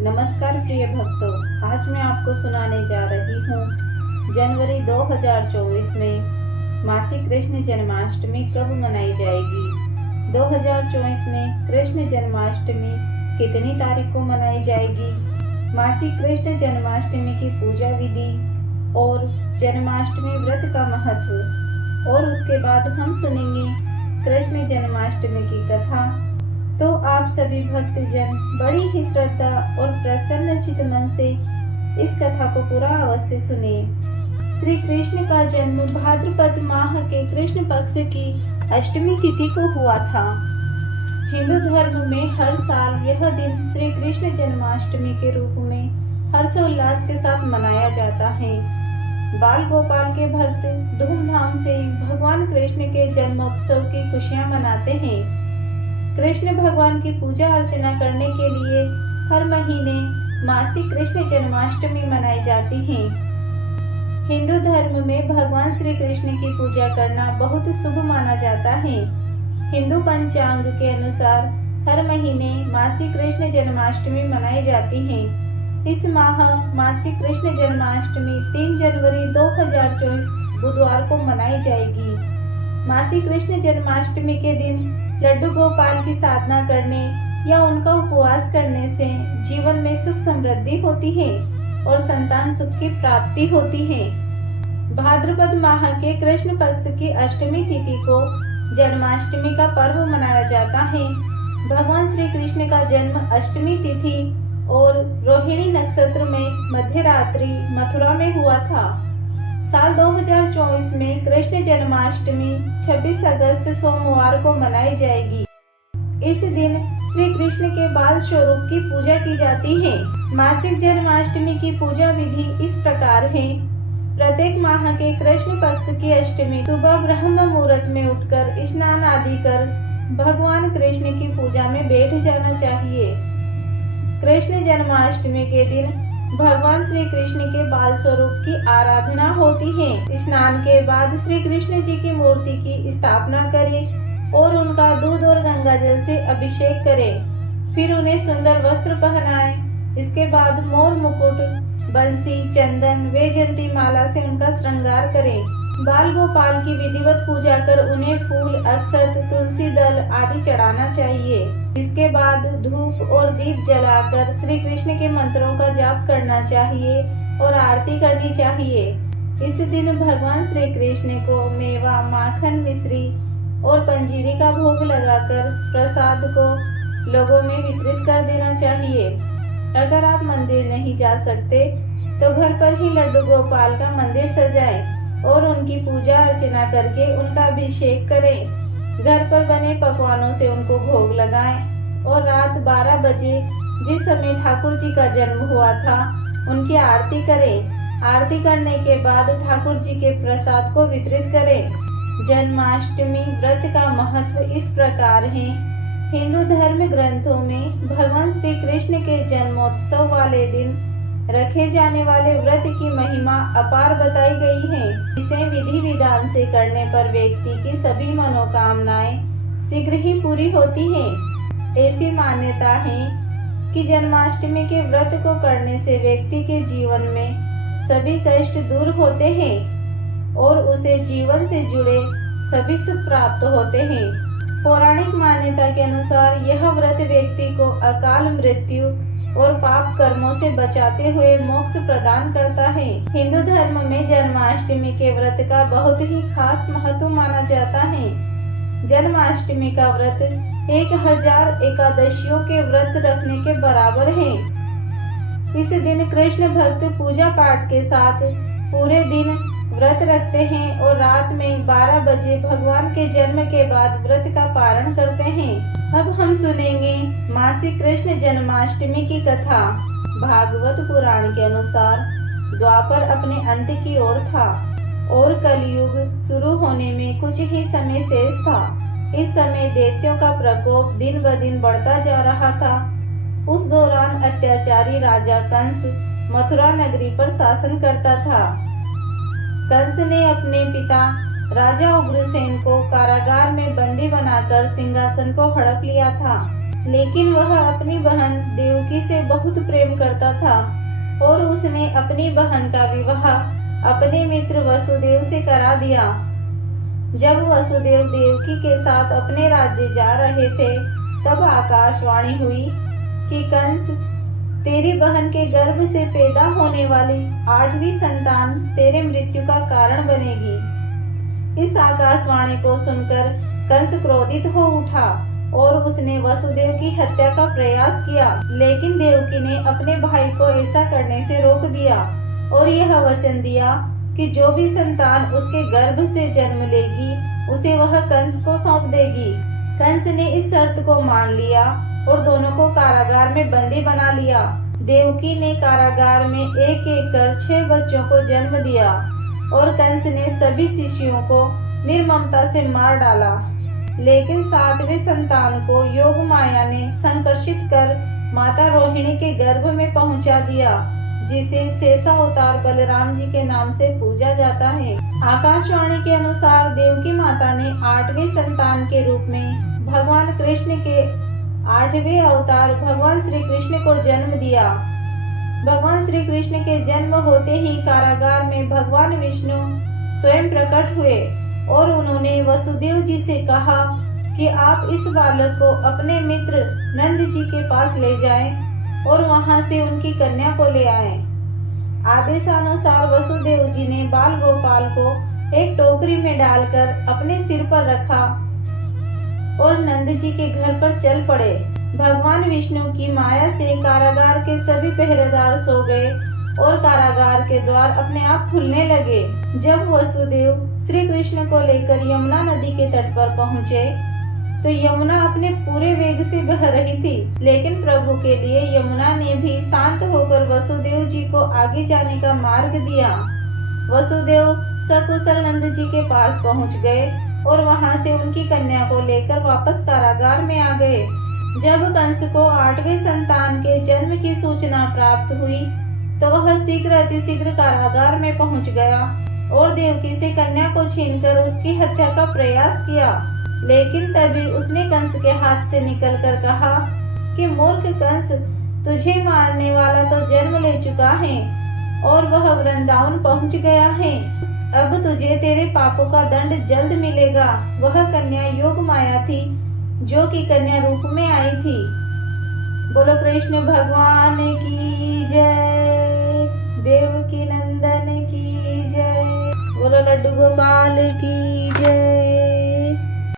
नमस्कार प्रिय भक्तों, आज मैं आपको सुनाने जा रही हूँ जनवरी 2024 में मासिक कृष्ण जन्माष्टमी कब मनाई जाएगी। 2024 में कृष्ण जन्माष्टमी कितनी तारीख को मनाई जाएगी। मासिक कृष्ण जन्माष्टमी की पूजा विधि और जन्माष्टमी व्रत का महत्व, और उसके बाद हम सुनेंगे कृष्ण जन्माष्टमी की कथा। तो आप सभी भक्तजन बड़ी ही श्रद्धा और प्रसन्न चित मन से इस कथा को पूरा अवश्य सुने। श्री कृष्ण का जन्म भाद्रपद माह के कृष्ण पक्ष की अष्टमी तिथि को हुआ था। हिंदू धर्म में हर साल यह दिन श्री कृष्ण जन्माष्टमी के रूप में हर्षोल्लास के साथ मनाया जाता है। बाल गोपाल के भक्त धूमधाम से भगवान कृष्ण के जन्मोत्सव की खुशियां मनाते हैं। कृष्ण भगवान की पूजा अर्चना करने के लिए हर महीने मासिक कृष्ण जन्माष्टमी मनाई जाती है। हिंदू धर्म में भगवान श्री कृष्ण की पूजा करना बहुत शुभ माना जाता है। हिंदू पंचांग के अनुसार हर महीने मासिक कृष्ण जन्माष्टमी मनाई जाती है। इस माह मासिक कृष्ण जन्माष्टमी 3 जनवरी 2024 बुधवार को मनाई जाएगी। मासिक कृष्ण जन्माष्टमी के दिन लड्डू गोपाल की साधना करने या उनका उपवास करने से जीवन में सुख समृद्धि होती है और संतान सुख की प्राप्ति होती है। भाद्रपद माह के कृष्ण पक्ष की अष्टमी तिथि को जन्माष्टमी का पर्व मनाया जाता है। भगवान श्री कृष्ण का जन्म अष्टमी तिथि और रोहिणी नक्षत्र में मध्य रात्रि मथुरा में हुआ था। साल 2024 में कृष्ण जन्माष्टमी 26 अगस्त सोमवार को मनाई जाएगी। इस दिन श्री कृष्ण के बाल स्वरूप की पूजा की जाती है। मासिक जन्माष्टमी की पूजा विधि इस प्रकार है। प्रत्येक माह के कृष्ण पक्ष की अष्टमी सुबह ब्रह्म मुहूर्त में उठकर स्नान आदि कर भगवान कृष्ण की पूजा में बैठ जाना चाहिए। कृष्ण जन्माष्टमी के दिन भगवान श्री कृष्ण के बाल स्वरूप की आराधना होती है। स्नान के बाद श्री कृष्ण जी की मूर्ति की स्थापना करें और उनका दूध और गंगा जल से अभिषेक करें। फिर उन्हें सुंदर वस्त्र पहनाएं। इसके बाद मोर मुकुट, बंसी, चंदन, वैजयंती माला से उनका श्रृंगार करें। बाल गोपाल की विधिवत पूजा कर उन्हें फूल, अक्षत, तुलसी दल आदि चढ़ाना चाहिए। इसके बाद धूप और दीप जलाकर श्री कृष्ण के मंत्रों का जाप करना चाहिए और आरती करनी चाहिए। इस दिन भगवान श्री कृष्ण को मेवा, माखन, मिश्री और पंजीरी का भोग लगाकर प्रसाद को लोगों में वितरित कर देना चाहिए। अगर आप मंदिर नहीं जा सकते तो घर पर ही लड्डू गोपाल का मंदिर सजाएं और उनकी पूजा अर्चना करके उनका अभिषेक करें। घर पर बने पकवानों से उनको भोग लगाएं और रात 12 बजे जिस समय ठाकुर जी का जन्म हुआ था उनकी आरती करें। आरती करने के बाद ठाकुर जी के प्रसाद को वितरित करें। जन्माष्टमी व्रत का महत्व इस प्रकार है। हिंदू धर्म ग्रंथों में भगवान श्री कृष्ण के जन्मोत्सव वाले दिन रखे जाने वाले व्रत की महिमा अपार बताई गई है। इसे विधि विधान से करने पर व्यक्ति की सभी मनोकामनाएं शीघ्र ही पूरी होती है। ऐसी मान्यता है कि जन्माष्टमी के व्रत को करने से व्यक्ति के जीवन में सभी कष्ट दूर होते हैं और उसे जीवन से जुड़े सभी सुख प्राप्त होते हैं। पौराणिक मान्यता के अनुसार यह व्रत व्यक्ति को अकाल मृत्यु और पाप कर्मों से बचाते हुए मोक्ष प्रदान करता है। हिंदू धर्म में जन्माष्टमी के व्रत का बहुत ही खास महत्व माना जाता है। जन्माष्टमी का व्रत 1000 एकादशियों के व्रत रखने के बराबर है। इस दिन कृष्ण भक्त पूजा पाठ के साथ पूरे दिन व्रत रखते हैं और रात में 12 बजे भगवान के जन्म के बाद व्रत का पारण करते हैं। अब हम सुनेंगे मासिक कृष्ण जन्माष्टमी की कथा। भागवत पुराण के अनुसार द्वापर अपने अंत की ओर था और कलयुग शुरू होने में कुछ ही समय शेष था। इस समय दैत्यों का प्रकोप दिन ब दिन बढ़ता जा रहा था। उस दौरान अत्याचारी राजा कंस मथुरा नगरी पर शासन करता था। कंस ने अपने पिता राजा उग्रसेन को कारागार में बंदी बनाकर सिंहासन को हड़प लिया था। लेकिन वह अपनी बहन देवकी से बहुत प्रेम करता था और उसने अपनी बहन का विवाह अपने मित्र वसुदेव से करा दिया। जब वसुदेव देवकी के साथ अपने राज्य जा रहे थे, तब आकाशवाणी हुई कि कंस, तेरी बहन के गर्भ से पैदा होने वाली 8वीं संतान तेरे मृत्यु का कारण बनेगी। इस आकाशवाणी को सुनकर कंस क्रोधित हो उठा और उसने वसुदेव की हत्या का प्रयास किया, लेकिन देवकी ने अपने भाई को ऐसा करने से रोक दिया और यह वचन दिया कि जो भी संतान उसके गर्भ से जन्म लेगी उसे वह कंस को सौंप देगी। कंस ने इस शर्त को मान लिया और दोनों को कारागार में बंदी बना लिया। देवकी ने कारागार में एक एक कर 6 बच्चों को जन्म दिया और कंस ने सभी शिशुओं को निर्ममता से मार डाला। लेकिन 7वें संतान को योग माया ने संकर्षित कर माता रोहिणी के गर्भ में पहुंचा दिया, जिसे शेषावतार बलराम जी के नाम से पूजा जाता है। आकाशवाणी के अनुसार देवकी माता ने 8वें संतान के रूप में भगवान कृष्ण के 8वें अवतार भगवान श्री कृष्ण को जन्म दिया। भगवान श्री कृष्ण के जन्म होते ही कारागार में भगवान विष्णु स्वयं प्रकट हुए और उन्होंने वसुदेव जी से कहा कि आप इस बालक को अपने मित्र नंद जी के पास ले जाएं और वहां से उनकी कन्या को ले आएं। आदेशानुसार वसुदेव जी ने बाल गोपाल को एक टोकरी में डालकर अपने सिर पर रखा और नंद जी के घर पर चल पड़े। भगवान विष्णु की माया से कारागार के सभी पहरेदार सो गए और कारागार के द्वार अपने आप खुलने लगे। जब वसुदेव श्री कृष्ण को लेकर यमुना नदी के तट पर पहुँचे तो यमुना अपने पूरे वेग से बह रही थी, लेकिन प्रभु के लिए यमुना ने भी शांत होकर वसुदेव जी को आगे जाने का मार्ग दिया। वसुदेव सकुशल नंद जी के पास पहुँच गए और वहां से उनकी कन्या को लेकर वापस कारागार में आ गए। जब कंस को 8वें संतान के जन्म की सूचना प्राप्त हुई तो वह शीघ्र अतिशीघ्र कारागार में पहुंच गया और देवकी से कन्या को छीनकर उसकी हत्या का प्रयास किया। लेकिन तभी उसने कंस के हाथ से निकलकर कहा कि मूर्ख कंस, तुझे मारने वाला तो जन्म ले चुका है और वह वृंदावन पहुंच गया है। अब तुझे तेरे पापों का दंड जल्द मिलेगा। वह कन्या योग माया थी जो कि कन्या रूप में आई थी। बोलो कृष्ण भगवान की जय, देवकी नंदन की जय, बोलो लड्डू गोपाल की जय।